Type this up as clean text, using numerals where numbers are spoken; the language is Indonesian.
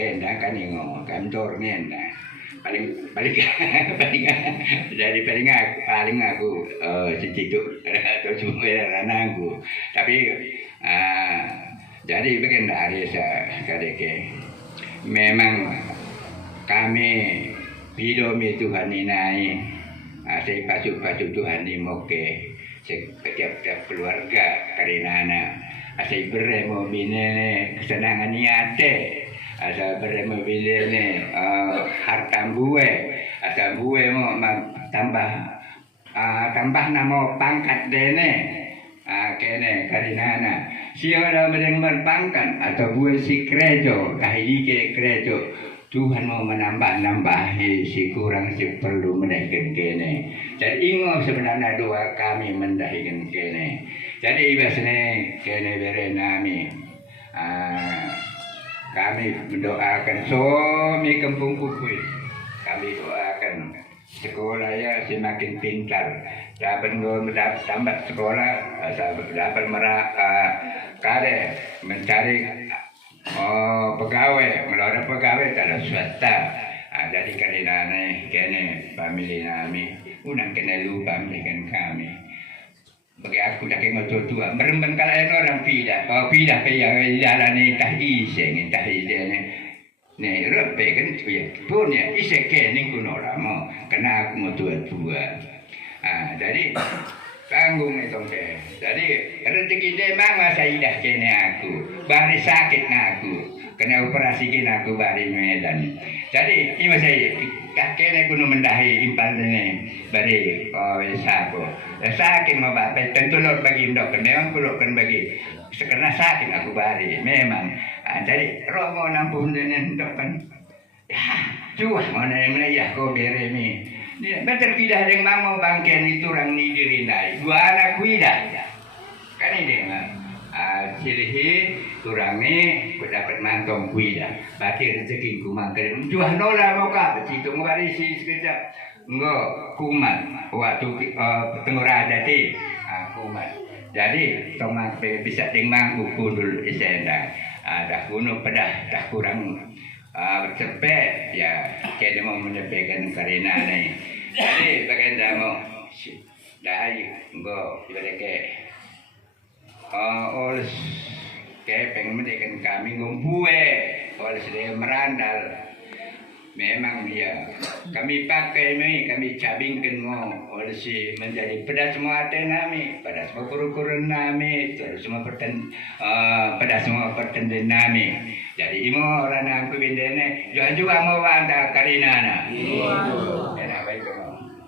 isenda kan ngo kantor ngena paling paling paling aku cicit atau cuma ranangku tapi jadi bagian dari kadeke memang kami bidomi Tuhan inai saya pacu Tuhan ini moke setiap keluarga karena anak saya beremo bine kesenangan niate asa beremo bine harta buwe asa buwe mau tambah nama pangkat dene kene karena anak siapa yang berpangkat atau buwe si krejo kahiki krejo Tuhan mau menambah-nambahi si kurang si perlu menaikkan kene. Jadi ingat sebenarnya doa kami mendahikan kene. Jadi ibasnya kene bere nami. Kami mendoakan suami kampung Kukui. Kami doakan sekolah ya semakin pintar. Dapat tambah sekolah, dapat kare mencari pegawai, melalui pegawai tak ada swasta. Jadi karena kene family nami, unang kena lupa dengan kami. Bagi aku dah kena tua, beremban kalau orang pindah, kalau pindah ke yang jalan ni tak iseng, tak iseng ni rebe kan ya, punya iseng kene kuno lama, kena aku mau tua. Jadi tanggung itu ke. Jadi rezeki dia mama saya dah kene aku. Bari sakit aku. Kena operasi kena aku bari Medan. Jadi ini saya kene kuno mendahi impal ini bari sako. Sakit mau bapak tentu lor bagi dokter memang kulokan bagi sekarang sakit aku bari memang. Jadi romo nampun dengan dokter. Ya, cuah mana yang ya kau beri ni. Betul tidak ada yang mau bangkian itu orang ni dirindai. Dua anak kuida. Kan ini ciri orang ni dapat mantong kuida. Berarti rezeki kumang keren. Jual nola mau kah? Begitu mau barisi sekejap. Enggak kuman. Waktu tengok raja ti kuman. Jadi tomak bisa tingmang kudul isenda. Dah kuno pedah dah kurang. Cepet ya kena mau menyampaikan karena ni. Jadi bagian mau dah go ibaratnya oleh pengen mendekan kami ngumpue oleh sedaya merandal. Memang dia kami pakai ni kami cabingkan mau oleh si menjadi pada semua aten nami pada semua kuru-kuru nami terus semua pada semua pertenden nami. Jadi imo orang yang pembinaan juga mau anda karina na.